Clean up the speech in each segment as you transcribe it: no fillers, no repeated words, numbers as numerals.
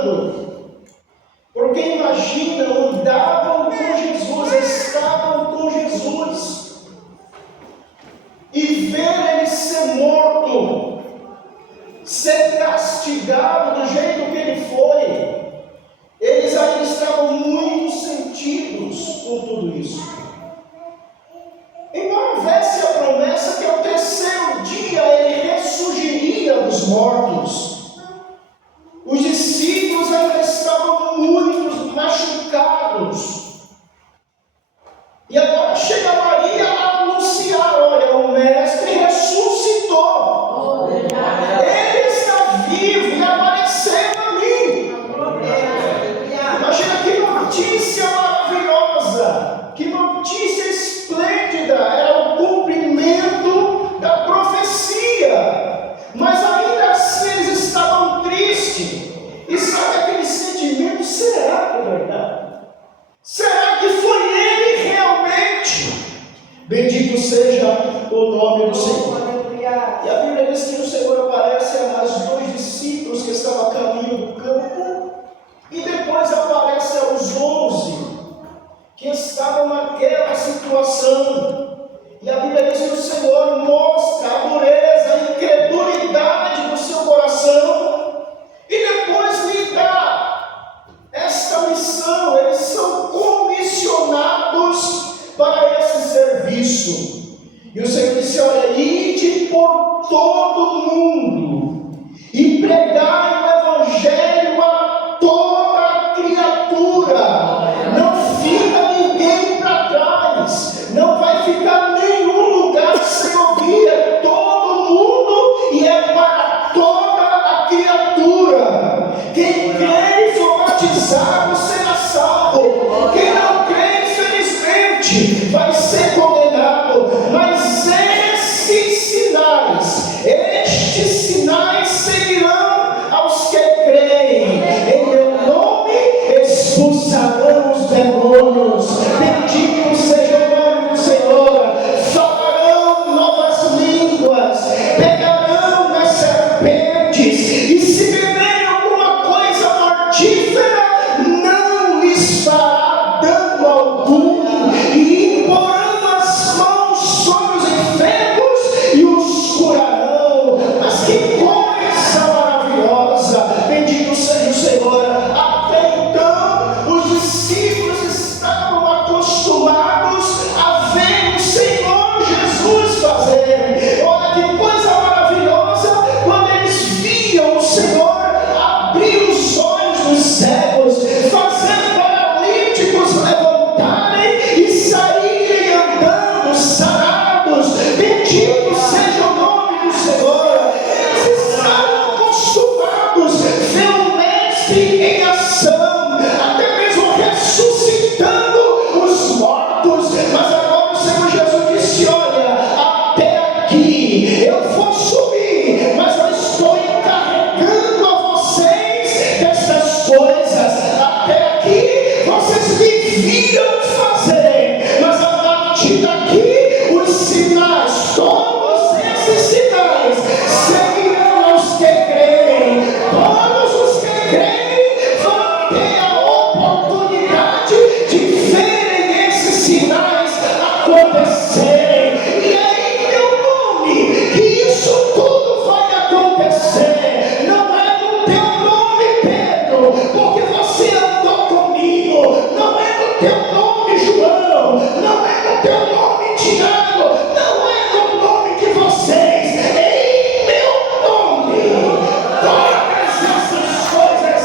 chorando, porque imagina, andavam com Jesus, estavam com Jesus, e ver ele ser morto, ser castigado do jeito que ele foi, eles ainda estavam muito sentidos com tudo isso. Embora houvesse a promessa que ao terceiro dia ele ressurgiria dos mortos, os discípulos ainda estavam muito machucados. E agora chega Maria a anunciar: olha, o Mestre ressuscitou. Ele está vivo e apareceu a mim. Imagina que notícia maravilhosa, que notícia esplêndida, era o cumprimento da profecia. Mas ainda assim eles estavam tristes. E sabe aquele sentimento? Será que é verdade? Será que foi ele realmente? Bendito seja o nome do Senhor. E a Bíblia diz que o Senhor aparece a mais 2 discípulos que estavam a caminho do campo, e depois aparece aos 11 que estavam naquela situação. E a Bíblia diz que o Senhor mostra a dureza, a incredulidade do seu coração, e depois lhe dá esta missão. Eles são comissionados para esse serviço. E o Senhor disse: olha, ide por todo o mundo e pregai o Evangelho a toda criatura. Não fica ninguém para trás, não vai ficar nenhum lugar sem ouvir. É todo mundo e é para toda a criatura. Quem crê e for batizado será salvo. Quem não crê, infelizmente, vai ser condenado. Mas estes sinais seguirão aos que creem. Em meu nome expulsarão os demônios. Bendito seja o nome do Senhor. Falarão novas línguas, pegarão nas serpentes, e se beberem alguma coisa mortífera, não lhes fará dano algum. E imporão as mãos sobre os enfermos e os curarão. Mas que coisa maravilhosa! Bendito seja o Senhor. Até então, os discípulos estavam acostumados a ver o Senhor Jesus fazer. Olha que coisa maravilhosa, quando eles viam o Senhor abrir os olhos dos cegos, fazer paralíticos levantarem e saírem andando sarados. Bendito seja o nome do Senhor. Eles estavam acostumados a ver o Mestre em ação, até mesmo ressuscitando os mortos. Mas agora o Senhor Jesus disse: olha, até aqui eu vou subir, mas eu estou encarregando a vocês destas coisas. Até aqui vocês me viram fazer, mas a partir daqui os sinais, todos esses sinais, seguirão aos que creem. Todos os que creem vão ter a oportunidade de verem esses sinais acontecerem. E é em meu nome que isso tudo vai acontecer. Não é no teu nome, Pedro, porque você andou comigo. Não é no teu nome, João. Não é no teu nome, Tiago. Não é no nome de vocês. É em meu nome. Todas essas coisas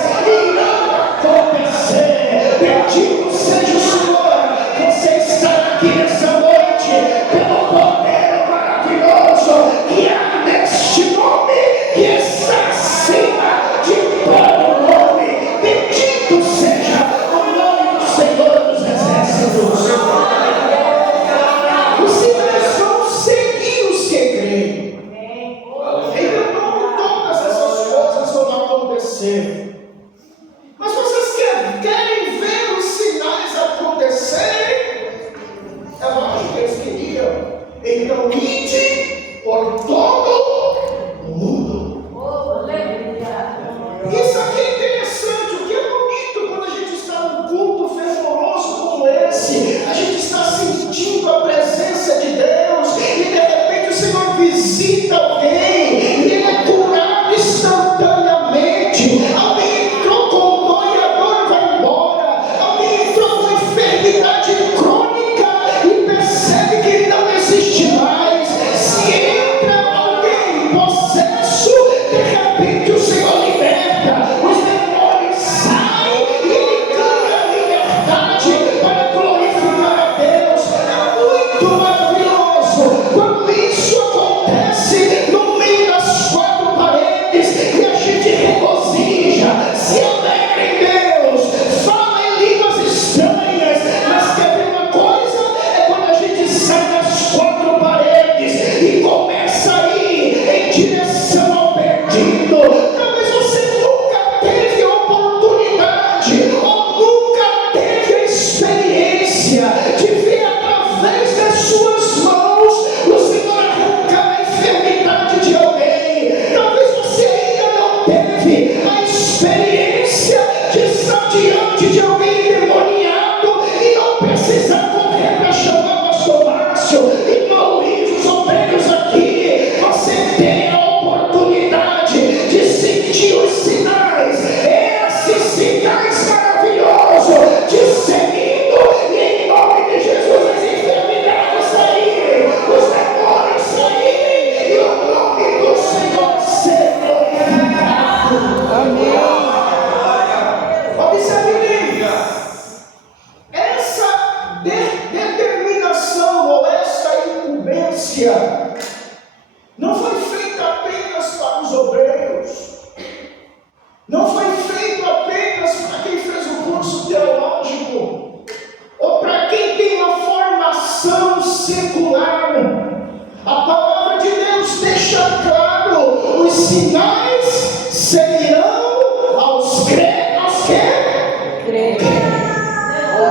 sinais seguirão aos crentes. Aos quê?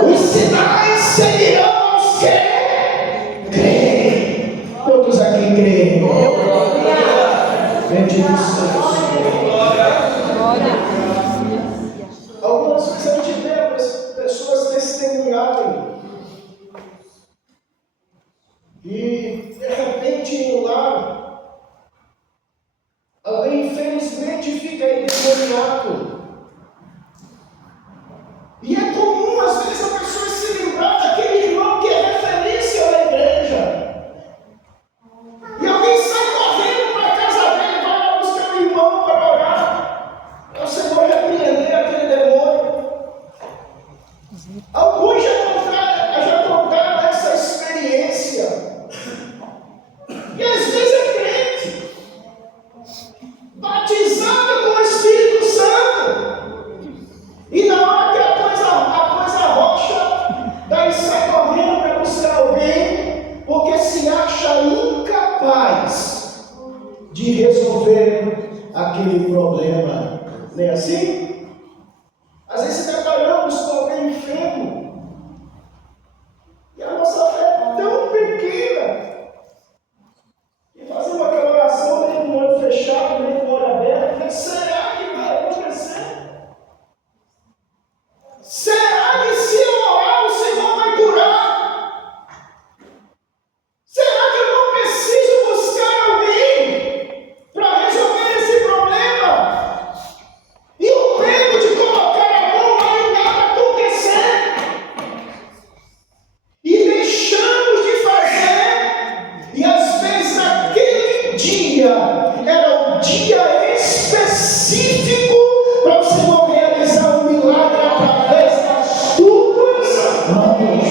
Os sinais seguirão aos que creem. Todos aqui creem. Bendito seja o Senhor. Algumas vezes a gente vê pessoas testemunharem e de repente no lar alguém infelizmente fica endemoniado. E é comum às vezes a pessoa se lembrar daquele irmão que é referência na igreja. E alguém sai correndo para a casa dele, vai lá buscar um irmão para orar, para o Senhor repreender aquele demônio. Alguns já contaram essa experiência. E às vezes é crente, batizado com o Espírito Santo. E na hora que a coisa rocha, daí sai correndo para buscar alguém, porque se acha incapaz de resolver aquele problema. Não é assim? Às vezes trabalhamos com alguém enfermo e a nossa fé é tão pequena e fazemos aquela oração nem com o olho fechado, nem com o olho aberto. Mas será que vai acontecer? Será que se eu orar o Senhor vai curar? Será que eu não preciso buscar alguém para resolver esse problema? E o medo de colocar a mão lá e nada acontecer. E deixamos de fazer. E às vezes aquele dia era um dia específico para o Senhor realizar um milagre através das tuas mãos.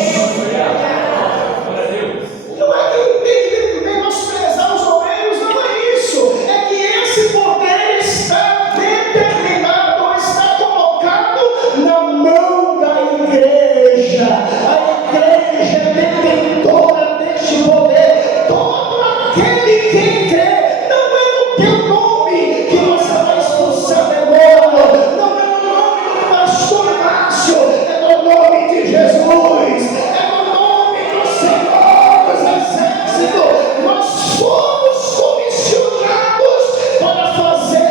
Não é que tem que menosprezar os obreiros, não é isso. É que esse poder está determinado, está colocado na mão da igreja. A igreja é detentora deste poder. Todo aquele que crê, não é no teu nome que você vai expulsar demônio, não é no nome do pastor Márcio, é no nome de Jesus, é no nome do Senhor dos Exércitos. Nós fomos comissionados para fazer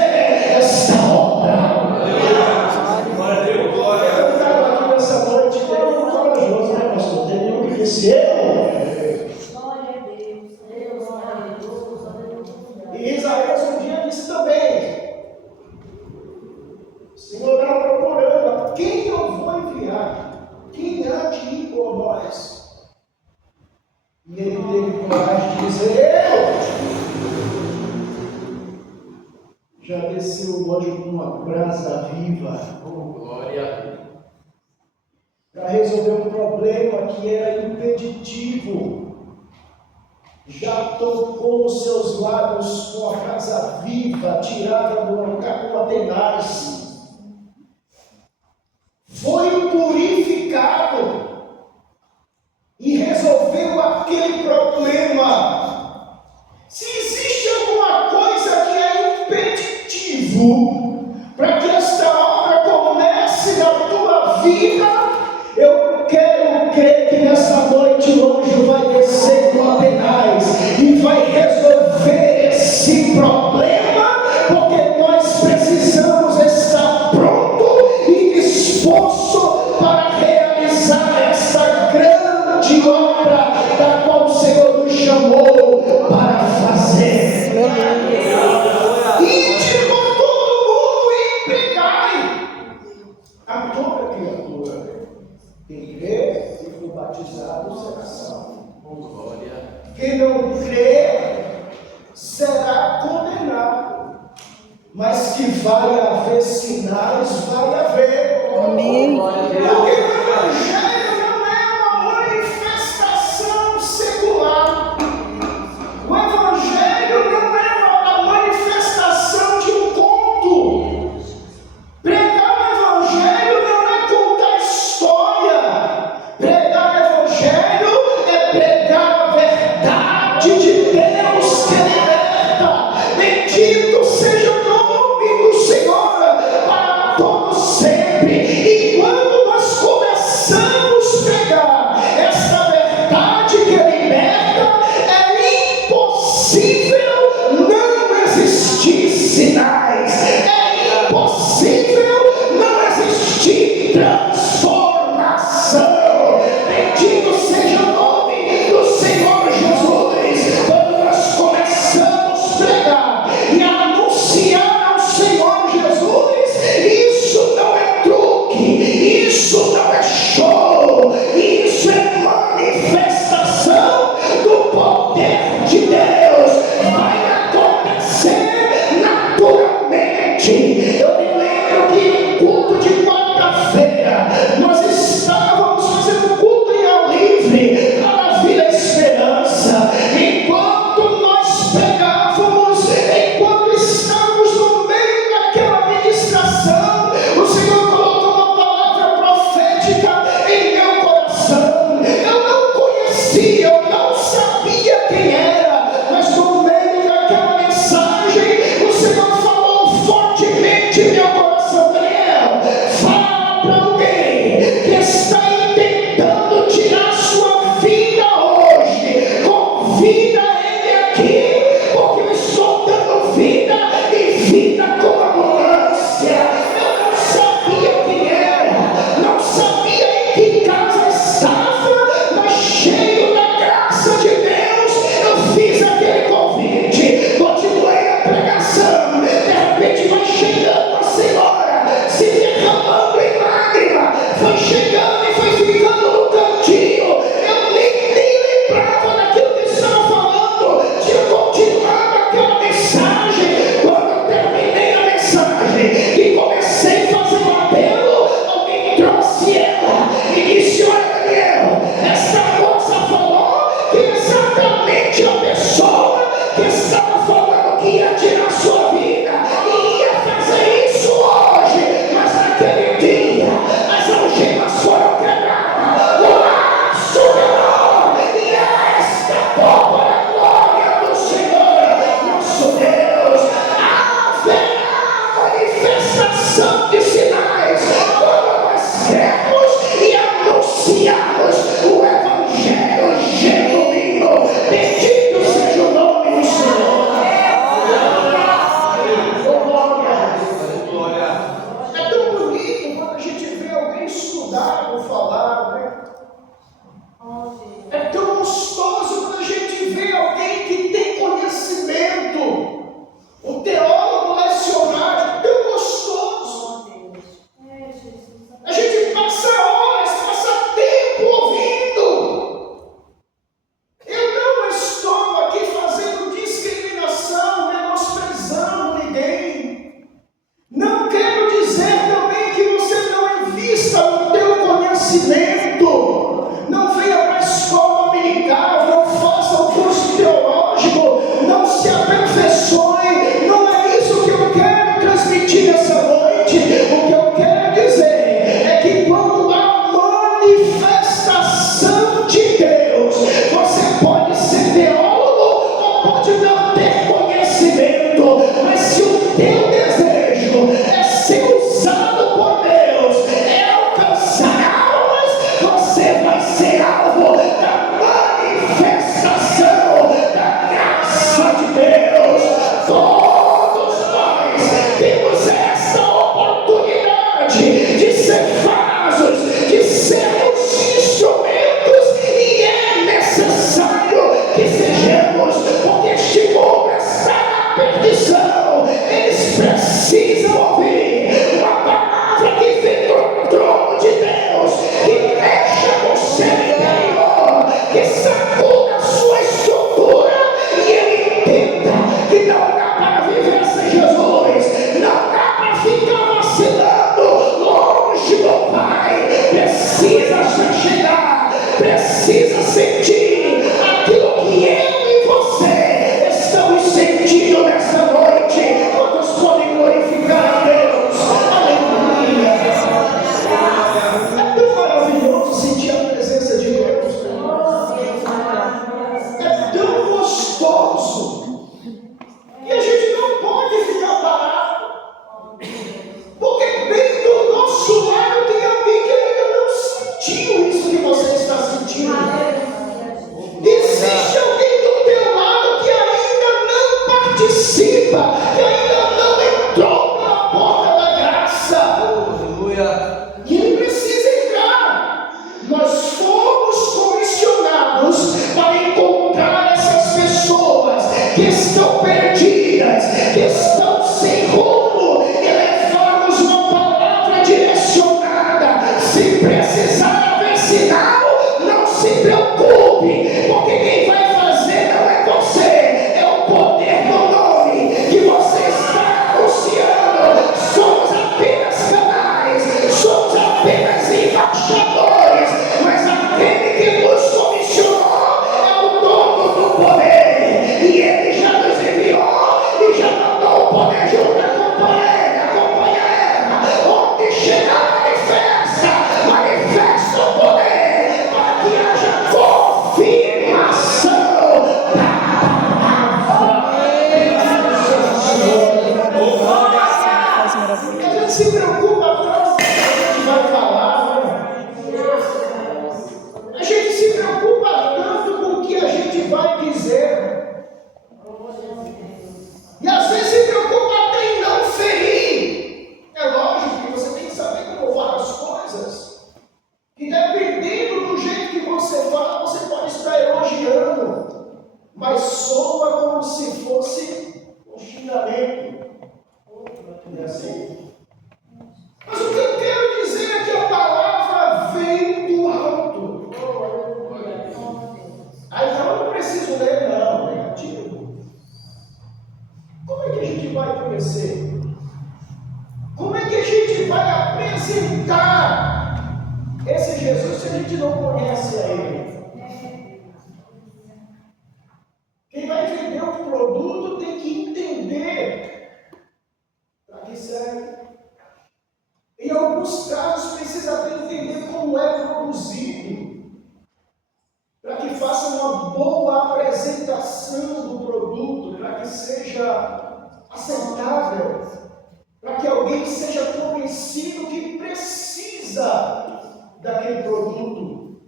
esta obra. Eu estava aqui nessa noite, tem um corajoso, né, pastor? Tem um que disse e Isaías um dia disse também: Senhor, estava procurando quem eu vou enviar, quem há de ir por nós. E ele teve coragem de dizer: eu já desceu o anjo com uma brasa viva. Oh, glória! Para resolver um problema que era impeditivo. Já tocou os seus lábios com a brasa viva, tirada do lugar com tenaz. Foi purificado e resolveu aquele problema. Se existe alguma coisa que é impeditivo para que esta obra comece na tua vida, eu quero crer que nessa noite o anjo vai descer com a tenaz e vai resolver esse problema, porque nós precisamos estar pronto e disposto para realizar essa grande obra da qual o Senhor nos chamou para fazer. E tirou todo mundo e pregai a toda criatura. Quem crê e for batizado será salvo. Quem não crê será condenado. Mas que vai haver sinais, vai haver. Amém. Porque o Evangelho não é uma manifestação secular. O Evangelho não é uma manifestação de um conto. Pregar o Evangelho não é contar história. Pregar o Evangelho é pregar a verdade de Deus que liberta. Bendito seja transformação. Bendito seja o nome do Senhor Jesus. Quando nós começamos a pregar e a anunciar ao Senhor Jesus, isso não é truque, isso não é show, isso é manifestação do poder de Deus. Vai acontecer naturalmente. Eu me lembro que no culto de quarta-feira nós estávamos fazendo culto em ar livre para a Vila Esperança. Enquanto nós pregávamos, enquanto estávamos no meio daquela ministração, o Senhor colocou uma palavra profética em meu coração. Eu não conhecia, eu não sabia quem era, mas no meio daquela mensagem o Senhor falou fortemente em meu coração. Daniel, a gente não conhece a Ele. Quem vai vender o produto tem que entender para que serve. Em alguns casos, precisa até entender como é produzido, para que faça uma boa apresentação do produto, para que seja aceitável, para que alguém seja convencido que precisa daquele produto.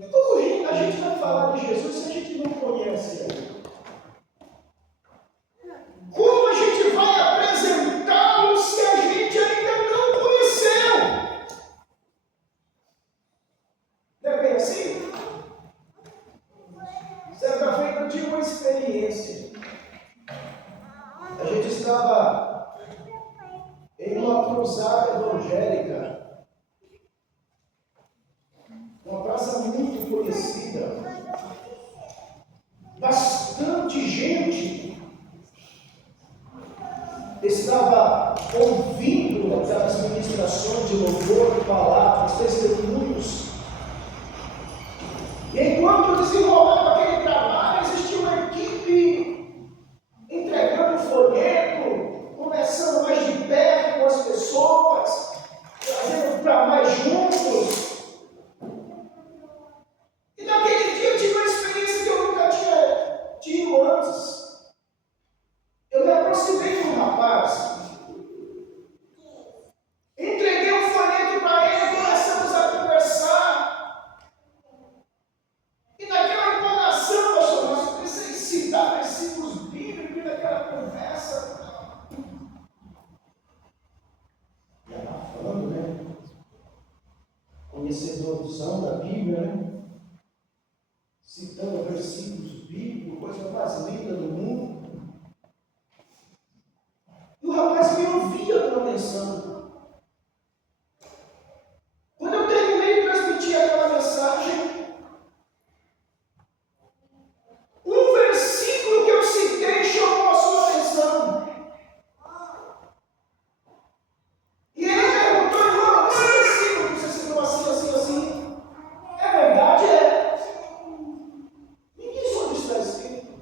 E como a gente vai falar de Jesus se a gente não conhece Ele? Como a gente vai apresentá-lo se a gente ainda não conheceu? Não é bem assim? Certa feita eu tive uma experiência. A gente estava em uma cruzada evangélica, uma praça muito conhecida, bastante gente estava ouvindo aquelas ministrações de louvor, palavras, testemunhos. E enquanto desenrolava aquele trabalho, existia uma equipe entregando folheto, conversando mais de perto com as pessoas, trazendo para mais juntos. E naquele dia eu tive uma experiência que eu nunca tinha tido antes. Eu me aproximei de um rapaz, entreguei um folheto para ele, começamos a conversar. E naquela empolgação, pastor, nós precisamos citar versículos bíblicos e naquela conversa. Já está falando, né? Conhecedorzão da Bíblia, né? Citando versículos bíblicos, coisa mais linda do mundo. E o rapaz me ouvia com atenção. Quando eu terminei de transmitir aquela mensagem, um versículo que eu citei chamou a sua atenção. E ele perguntou: irmão, esse versículo que você citou assim. É verdade? É. Me diz onde está escrito.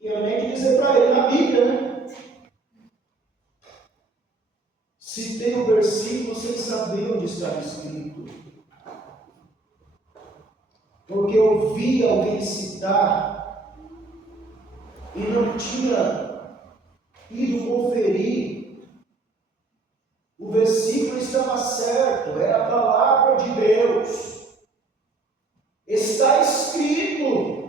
E eu nem de dizer para ele, na Bíblia, né? Citei o versículo sem saber onde está escrito. Porque eu ouvi alguém citar e não tinha ido conferir. O versículo estava certo, era a palavra de Deus. Está escrito.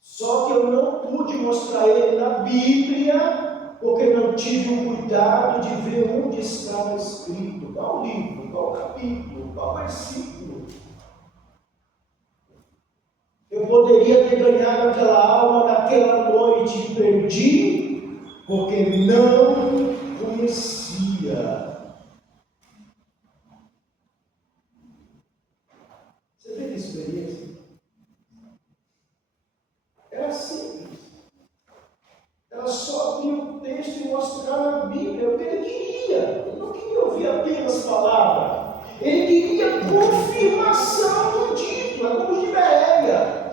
Só que eu não pude mostrar ele na Bíblia, porque não tive o cuidado de ver onde estava escrito, qual livro, qual capítulo, qual versículo. Eu poderia ter ganhado aquela alma naquela noite e perdi, porque não conhecia. Você teve experiência? Era simples. Era só abrir o texto e mostrar na Bíblia o que ele queria. Ele não queria ouvir apenas palavra. Ele queria confirmação do dito, é como de Beréia.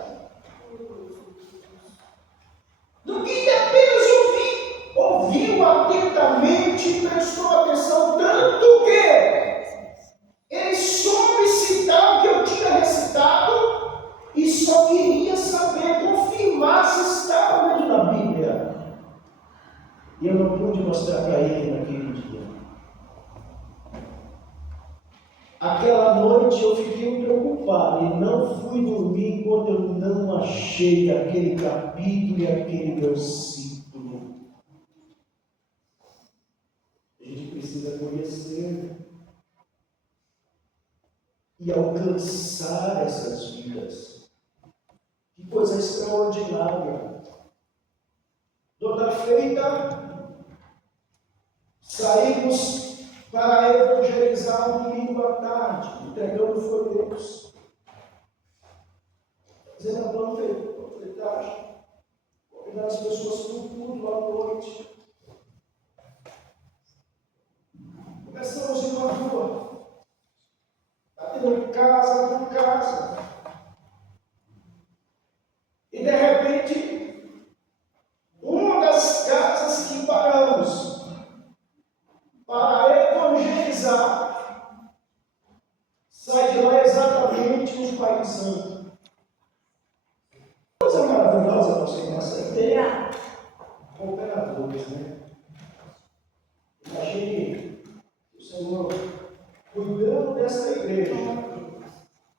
Não queria apenas ouvir. Ouviu atentamente e prestou atenção, tanto que ele soube citar o que eu tinha recitado e só queria saber, confirmar se estava mesmo na Bíblia. E eu não pude mostrar para ele naquele dia. Aquela noite eu fiquei preocupado e não fui dormir enquanto eu não achei aquele capítulo e aquele versículo. A gente precisa conhecer e alcançar essas vidas. Que coisa extraordinária. Toda feita, saímos para evangelizar um domingo à tarde, entregando folhetos, fazendo a panfletagem, convidando as pessoas para o culto à noite. Começamos em uma rua, mais santo. Coisa maravilhosa nós temos é ter cooperadores, né? Imagine o Senhor cuidando desta igreja,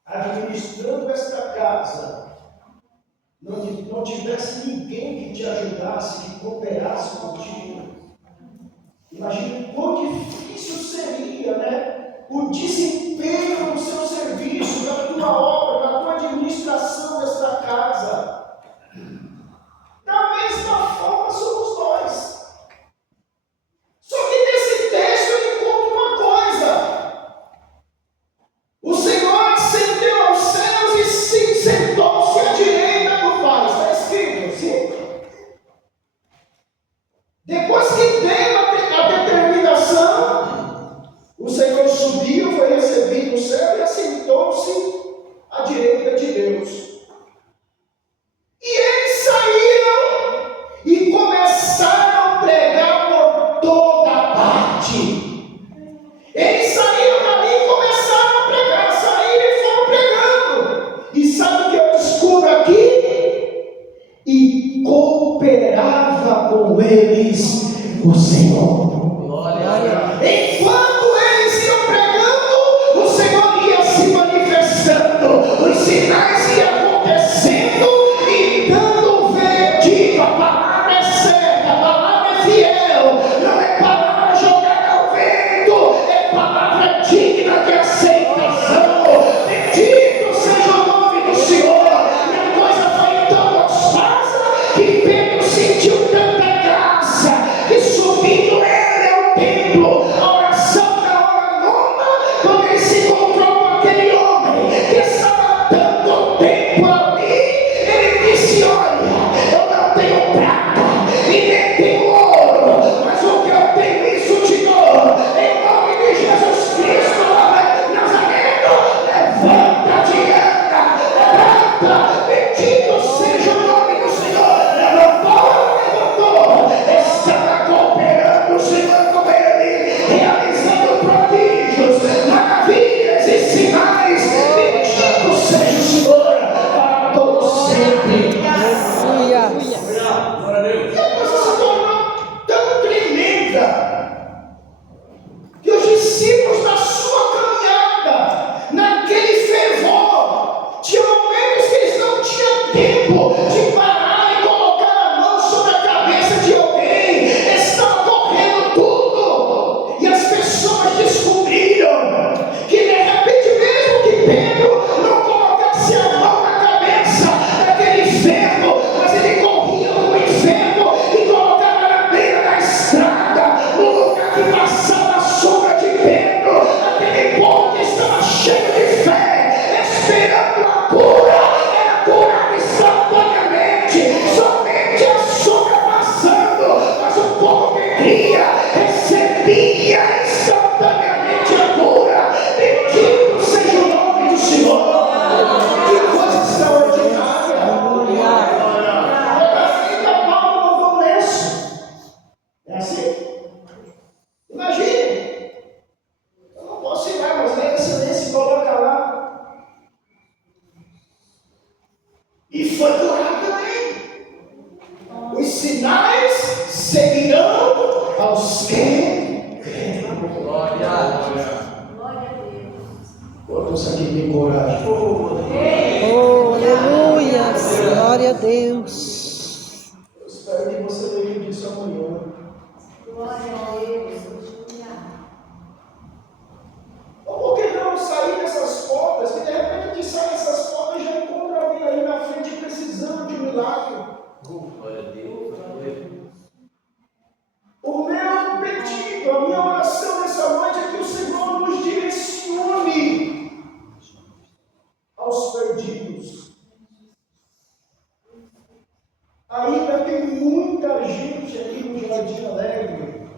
administrando esta casa, não tivesse ninguém que te ajudasse, que cooperasse contigo. Imagine quão difícil seria, né? O desempenho do seu serviço, da tua obra, da tua administração desta casa. Da mesma forma somos nós. Só que nesse texto eu encontro uma coisa. O Senhor ascendeu aos céus e se sentou-se à direita do Pai. Está escrito assim. Depois que deu a determinação, o Senhor subiu, foi recebido no céu e assentou-se à direita de Deus. E eles saíram e começaram a pregar por toda parte. Eles saíram dali e começaram a pregar, saíram e foram pregando. E sabe o que eu descubro aqui? E cooperava com eles o Senhor. Enquanto eles iam pregando, o Senhor ia se manifestando, os sinais iam acontecendo e dando o veredito. A palavra é certa, a palavra é fiel, não é palavra jogada ao vento, é palavra digna de aceitação. Bendito seja o nome do Senhor. E a coisa foi tão gostosa que Pedro sentiu tanta graça que subindo ele ao templo, a oração da hora nona, quando ele se encontrou com aquele homem que estava dando tempo ali, ele disse: olha, eu não tenho prata e nem tenho ouro, mas o que eu tenho isso te dou, em nome de Jesus Cristo Nazareno, levanta-te e anda, levanta, bendito seja o nome do Senhor. Levantou, estava cooperando o Senhor com ele, realizando prodígios, maravilhas e sinais. Bendito seja o Senhor para todos sempre. E a coisa se tornou tão tremenda que os discípulos, na sua caminhada, naquele fervor, tinha momentos que eles não tinham tempo de parar e colocar a mão sobre a cabeça de alguém. Estava correndo tudo. E as pessoas descobriram que de repente, mesmo que Pedro não colocasse a mão na cabeça daquele enfermo, mas ele corria no enfermo e colocava na beira da estrada, no lugar que passava a sombra de Pedro, aquele povo que estava cheio de fé, esperando a cura, era curado instantaneamente, somente a sombra passando, mas o povo que cria recebia instantaneamente a cura. Bendito seja o nome do Senhor. Que coisa extraordinária. Fica Paulo no lenço. É assim? Imagine. Eu não posso ir lá, mas pega esse lenço e coloca lá. E foi curado também. Os sinais seguirão aos que creem. Quantos aqui têm coragem? Oh, aleluia! Glória a Deus. Eu espero que você lembre disso amanhã. Ou por que não sair dessas portas, que de repente a gente sai dessas portas e já encontra alguém ali na frente precisando de um milagre. O meu pedido, a minha oração nessa noite é que o Senhor nos direcione aos perdidos. Ainda tem muita gente aqui no Jardim Alegre.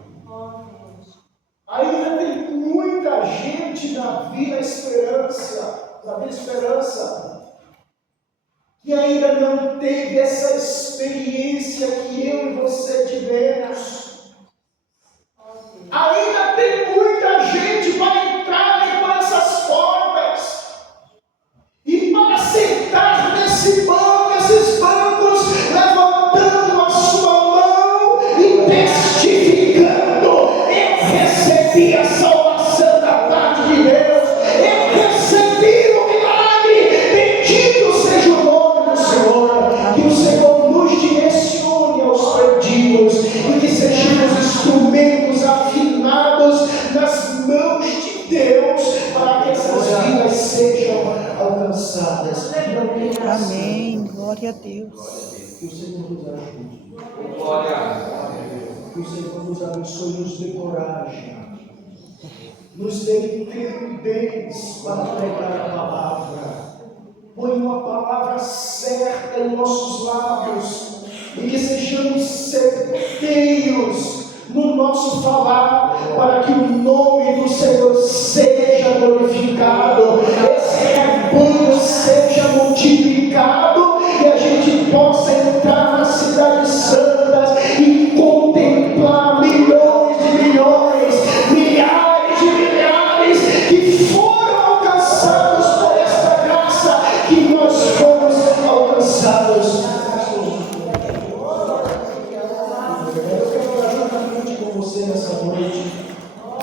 Ainda tem muita gente na Vila Esperança, que ainda não teve essa experiência que eu e você tivemos. Ainda tem muita gente para entrar por essas portas e para recebi a salvação da parte de Deus, eu recebi o milagre. Bendito seja o nome do Senhor. Que o Senhor nos direcione aos perdidos e que sejamos instrumentos afinados nas mãos de Deus para que essas vidas sejam alcançadas. Amém. Glória a Deus. Que o Senhor nos ajude. Que o Senhor nos abençoe e nos dê coragem. Nos dê intrepidez para pregar a palavra. Põe uma palavra certa em nossos lábios. E que sejamos certeiros no nosso falar, para que o nome